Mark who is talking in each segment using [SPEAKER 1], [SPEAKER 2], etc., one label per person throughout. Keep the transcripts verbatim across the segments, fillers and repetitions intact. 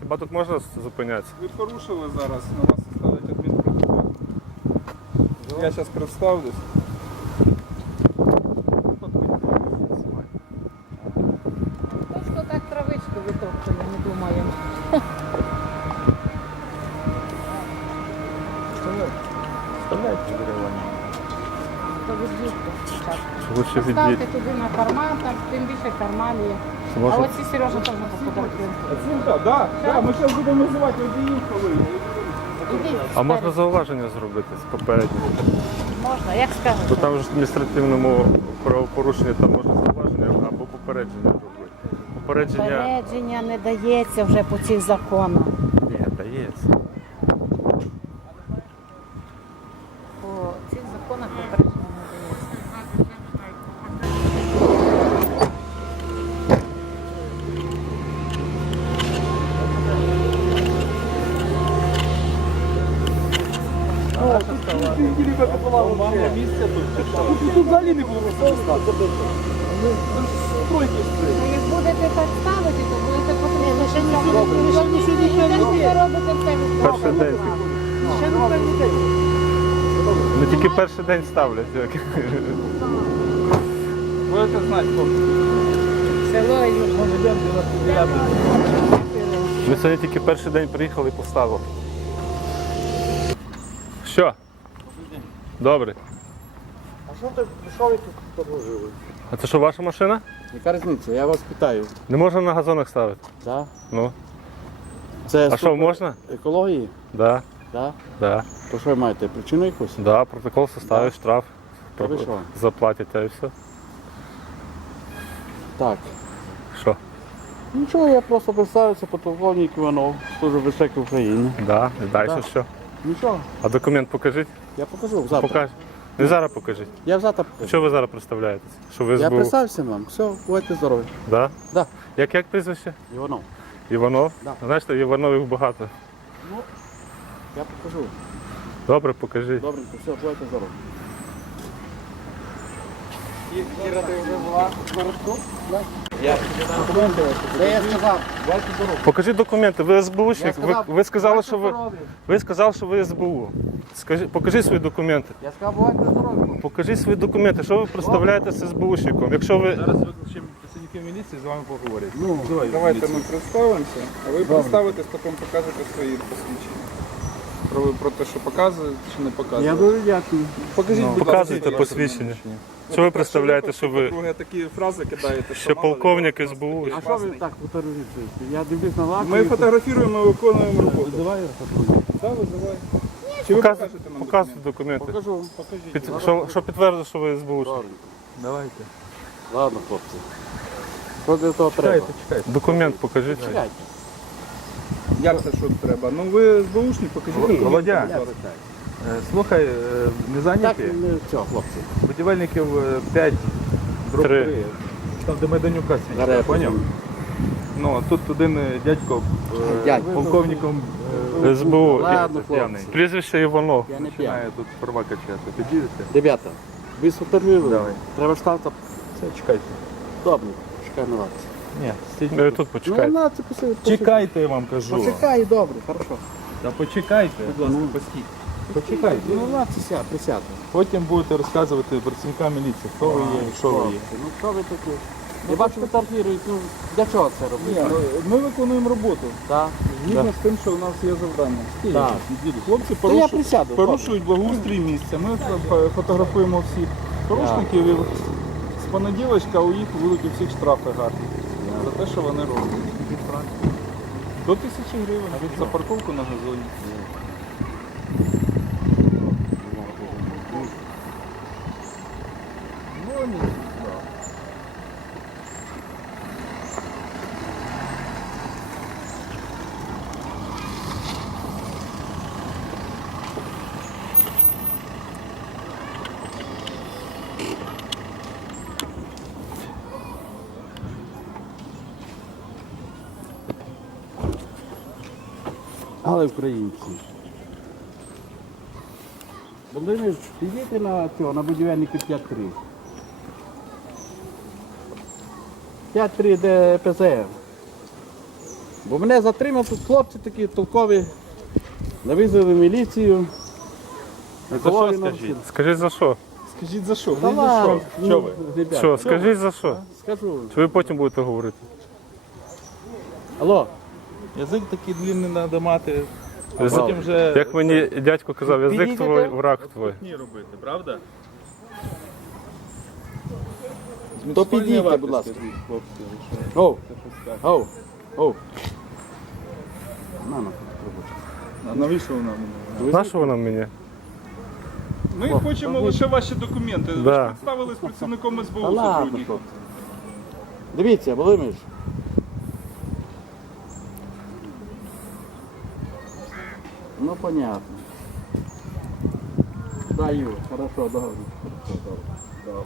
[SPEAKER 1] хіба тут можна зупинятися?
[SPEAKER 2] Ви порушили зараз, на вас ставить адмінпротокол. Я зараз представлюсь.
[SPEAKER 3] То, що так травичку витоптує, не думаємо.
[SPEAKER 1] Вставляйте дерева.
[SPEAKER 3] То відділку спочатку.
[SPEAKER 1] Лучше
[SPEAKER 3] Ставте
[SPEAKER 1] відділити.
[SPEAKER 3] туди на карман, там тим більше карман є. А
[SPEAKER 1] Можна?
[SPEAKER 3] оці Сережа теж пофотографує.
[SPEAKER 2] Так, да, да, ми зараз будемо називати водіїв, коли.
[SPEAKER 3] Ідіть,
[SPEAKER 1] А можна
[SPEAKER 3] спереду.
[SPEAKER 1] зауваження зробити з попереднього?
[SPEAKER 3] Можна, як
[SPEAKER 1] Бо
[SPEAKER 3] скажете.
[SPEAKER 1] там ж в адміністративному правопорушенні там можна зауваження або попередження зробити. Попередження
[SPEAKER 3] Попередження не дається вже по цих законах.
[SPEAKER 1] ні, дається.
[SPEAKER 3] По цих законах попередження не дається.
[SPEAKER 2] Тут взагалі не було стати.
[SPEAKER 3] Як будете так ставити, то будете потрібно. Ще не робите все від
[SPEAKER 1] Перший день. Не тільки перший день ставлять. як.
[SPEAKER 2] Будете знати, хлопці.
[SPEAKER 3] село
[SPEAKER 1] Ми сьогодні тільки перший день приїхали і поставили. Що? Добре.
[SPEAKER 4] А що ти, що ви тут подложили?
[SPEAKER 1] А це що, ваша машина?
[SPEAKER 4] Яка різниця? Я вас питаю.
[SPEAKER 1] Не можна на газонах ставити.
[SPEAKER 4] Да?
[SPEAKER 1] Ну.
[SPEAKER 4] Це
[SPEAKER 1] А що,
[SPEAKER 4] супер
[SPEAKER 1] можна?
[SPEAKER 4] екології?
[SPEAKER 1] Да.
[SPEAKER 4] Да?
[SPEAKER 1] Да.
[SPEAKER 4] То що ви маєте? Причину якусь?
[SPEAKER 1] Да, протокол составиш, штраф.
[SPEAKER 4] Та ви що?
[SPEAKER 1] Заплатять, а і все.
[SPEAKER 4] Так.
[SPEAKER 1] Що?
[SPEAKER 4] Нічого, я просто представився, подполковник Іванов, служба безпеки України.
[SPEAKER 1] Да. І далі
[SPEAKER 4] Да.
[SPEAKER 1] що?
[SPEAKER 4] Нічого,
[SPEAKER 1] А документ покажіть?
[SPEAKER 4] я покажу завтра.
[SPEAKER 1] Покаж. Не зараз покажіть.
[SPEAKER 4] Я завтра покажу.
[SPEAKER 1] Що ви зараз представляєтесь? Що ви
[SPEAKER 4] Я
[SPEAKER 1] СБУ?
[SPEAKER 4] представився вам. Все, будьте здорові.
[SPEAKER 1] Да?
[SPEAKER 4] Да.
[SPEAKER 1] Як, як прізвище?
[SPEAKER 4] Іванов.
[SPEAKER 1] Іванов?
[SPEAKER 4] Да.
[SPEAKER 1] Знаєте, Іванових багато.
[SPEAKER 4] Я покажу.
[SPEAKER 1] Добре, покажіть.
[SPEAKER 4] Добренько, все, будьте здорові.
[SPEAKER 2] Кіра, ти вже була в городку?
[SPEAKER 4] Це я сказав.
[SPEAKER 1] Покажіть документи. Ви СБУшник.
[SPEAKER 4] Я
[SPEAKER 1] Ви,
[SPEAKER 4] сказав,
[SPEAKER 1] ви сказали,
[SPEAKER 4] будьте
[SPEAKER 1] що ви,
[SPEAKER 4] здорові.
[SPEAKER 1] ви сказали, що ви СБУ. Скажіть, покажіть свої документи.
[SPEAKER 4] Я сказав, будьте здорові.
[SPEAKER 1] Покажіть свої документи. Що ви представляєте з СБУшником? Якщо ви
[SPEAKER 5] Зараз викличемо працівників міліції, з вами поговорять.
[SPEAKER 4] Ну,
[SPEAKER 2] Давайте ми представимося, а ви представитесь, потім покажете свої посвідчення. Про, про те, що показують чи не
[SPEAKER 4] я
[SPEAKER 2] показують.
[SPEAKER 4] дуже дякую.
[SPEAKER 2] Покажіть, будь ласка,
[SPEAKER 1] показуєте
[SPEAKER 2] своє
[SPEAKER 1] посвідчення.
[SPEAKER 2] Ну,
[SPEAKER 1] Що ви
[SPEAKER 2] по-перше,
[SPEAKER 1] представляєте, що ви
[SPEAKER 2] По-друге, такі фрази кидаєте,
[SPEAKER 1] ще
[SPEAKER 2] мало ли,
[SPEAKER 1] полковник
[SPEAKER 2] у вас
[SPEAKER 1] СБУ?
[SPEAKER 4] А що ви так фотографуєте? Я дивлюсь на лаку.
[SPEAKER 2] Ми фотографуємо, ми виконуємо роботу.
[SPEAKER 4] Визиваю сотрудника.
[SPEAKER 2] Так, визивай. Чи ви
[SPEAKER 1] Показ-
[SPEAKER 2] покажете нам
[SPEAKER 1] показуйте
[SPEAKER 2] документи?
[SPEAKER 1] документи.
[SPEAKER 4] Покажу.
[SPEAKER 1] Під, що, що підтверджує, що ви СБУшник?
[SPEAKER 5] Давайте.
[SPEAKER 4] Ладно, хлопці. Що для того треба?
[SPEAKER 5] Чекайте, чекайте.
[SPEAKER 1] Документ покажіть.
[SPEAKER 4] Чекайте.
[SPEAKER 2] Як це що треба? Ну ви СБУшник, покажіть. документи,
[SPEAKER 5] Володя.
[SPEAKER 2] будь ласка.
[SPEAKER 5] Е, Слухай, е, не
[SPEAKER 4] Так,
[SPEAKER 5] зайняті?
[SPEAKER 4] не все, хлопці.
[SPEAKER 5] Будівельників п'ять, дроб
[SPEAKER 1] Три.
[SPEAKER 5] три. Там, де Майданюка свідчить,
[SPEAKER 4] Зараз
[SPEAKER 5] поняв? Ну, тут один е, дядько е,
[SPEAKER 4] Дядько.
[SPEAKER 5] полковником е,
[SPEAKER 1] СБУ.
[SPEAKER 4] Ладно,
[SPEAKER 5] п'яний.
[SPEAKER 4] хлопці.
[SPEAKER 1] Прізвище Іванов.
[SPEAKER 4] Я не
[SPEAKER 5] Починає
[SPEAKER 4] п'яний.
[SPEAKER 5] тут права качати. Підійдете?
[SPEAKER 4] Ребята, ви сфотографували?
[SPEAKER 5] Давай.
[SPEAKER 4] Треба штати.
[SPEAKER 5] Все, чекайте.
[SPEAKER 4] Добре, чекай на вас.
[SPEAKER 5] Ні, стійте.
[SPEAKER 1] Ви тут
[SPEAKER 4] Ну,
[SPEAKER 1] почекайте.
[SPEAKER 4] на це посидіть.
[SPEAKER 5] Чекайте, я вам кажу.
[SPEAKER 4] Почекай, добре, хорошо.
[SPEAKER 5] Та почекайте. Будь ласка, постійте. Почекайте.
[SPEAKER 4] Ну, на це ся, присядьте.
[SPEAKER 5] Потім будете розказувати працівникам міліції, хто ви є і що ви є.
[SPEAKER 4] Хлопці, ну що ви такі? Я бачу, фотографують, ну для чого це
[SPEAKER 2] Ні,
[SPEAKER 4] робити?
[SPEAKER 2] ну, ми виконуємо роботу.
[SPEAKER 4] Так.
[SPEAKER 2] Згідно з тим, що у нас є завдання.
[SPEAKER 4] Так.
[SPEAKER 2] Хлопці
[SPEAKER 4] То я
[SPEAKER 2] порушують,
[SPEAKER 4] присяду.
[SPEAKER 2] порушують благоустрій місця. Ми фо- фотографуємо всіх порушників і з понеділочка у їх будуть у всіх штрафи гарні за те, що вони роблять. До тисячі гривень за парковку на газоні. Ну, ні.
[SPEAKER 4] Але українці. Володимир, підійте на цього, на будівельники п'ять три. п'ять три, де ПЗР. Бо мене затримав тут хлопці такі толкові, навізали міліцію.
[SPEAKER 1] За що скажіть? Скажіть за що?
[SPEAKER 2] Скажіть за що?
[SPEAKER 4] Та
[SPEAKER 2] Ви за
[SPEAKER 4] ладно,
[SPEAKER 2] що? Що ви?
[SPEAKER 4] ну, ребят,
[SPEAKER 1] Що, скажіть за що?
[SPEAKER 4] скажу.
[SPEAKER 1] Чи ви потім будете говорити?
[SPEAKER 4] Алло,
[SPEAKER 5] Язик такий длинний треба мати, а
[SPEAKER 1] Язик-
[SPEAKER 5] потім вже
[SPEAKER 1] Як мені дядько казав, язик
[SPEAKER 4] Підійдете?
[SPEAKER 1] твій, враг твій.
[SPEAKER 5] ні робити, правда?
[SPEAKER 4] то підійдьте, будь ласка. Оу, оу, оу. На, на,
[SPEAKER 2] А навіщо вона мені?
[SPEAKER 1] На що вона мені?
[SPEAKER 2] Ми хочемо лише ваші документи. Ви
[SPEAKER 1] Да.
[SPEAKER 2] ж представились працівником СБУ
[SPEAKER 4] Та ладно,
[SPEAKER 2] сотрудником.
[SPEAKER 4] хлопці. Дивіться, Володимир. Ну, понятно. Даю, хорошо, добре. Хорошо, добре.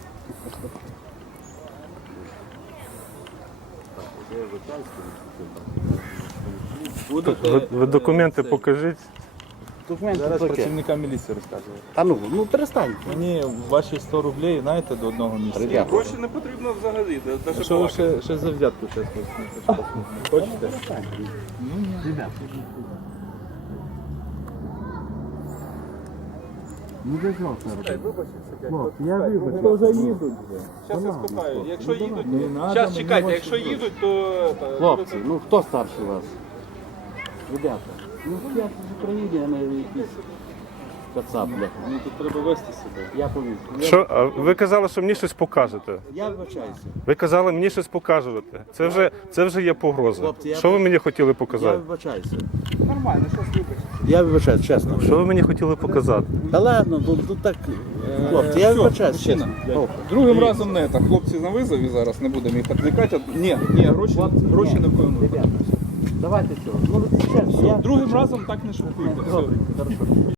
[SPEAKER 2] Будете
[SPEAKER 1] Ви, ви документи покажіть.
[SPEAKER 4] Документи
[SPEAKER 5] Зараз
[SPEAKER 4] таке.
[SPEAKER 5] працівника міліції розказує.
[SPEAKER 4] А ну, ну перестань.
[SPEAKER 5] Мені ваші сто рублей, знаєте, до одного місця.
[SPEAKER 4] Ребята.
[SPEAKER 2] гроші не потрібно взагалі.
[SPEAKER 5] А
[SPEAKER 2] Навіть
[SPEAKER 5] що ви ще, ще за взятку зараз хочете?
[SPEAKER 4] Ну для чого це робити? Хлопці, я вибачу.
[SPEAKER 2] Хто вже їдуть? Зараз я спитаю. Якщо їдуть, зараз чекайте, якщо їдуть, то е,
[SPEAKER 4] Хлопці, ну хто старший у вас? Ребята, ну я ж з України, а не якийсь кацап, бля.
[SPEAKER 2] ну, тут треба вести себе.
[SPEAKER 4] Я повів. Я,
[SPEAKER 1] Що, а ви казали, що мені щось покажете.
[SPEAKER 4] я вибачаюся.
[SPEAKER 1] Ви казали, мені щось покажете. Це вже, це вже є погроза.
[SPEAKER 4] Хлопці, я-
[SPEAKER 1] Що ви мені хотіли
[SPEAKER 4] Я
[SPEAKER 1] показати?
[SPEAKER 4] вибачаюся.
[SPEAKER 2] Нормально, що слухаєш?
[SPEAKER 4] Я вибачаюся, чесно.
[SPEAKER 1] Що ви мені хотіли показати?
[SPEAKER 4] Та ладно, ну, ну так, хлопці, я вибачаюся, чесно. О,
[SPEAKER 2] Другим разом не так. Хлопці на визові зараз не будемо їх відвлекати. Ні, ні, гроші, гроші не в коєму.
[SPEAKER 4] ребята, давайте цього. Ну, чесно, я...
[SPEAKER 2] Другим разом так не шуткуйте. Все.
[SPEAKER 4] Добре, хорошо.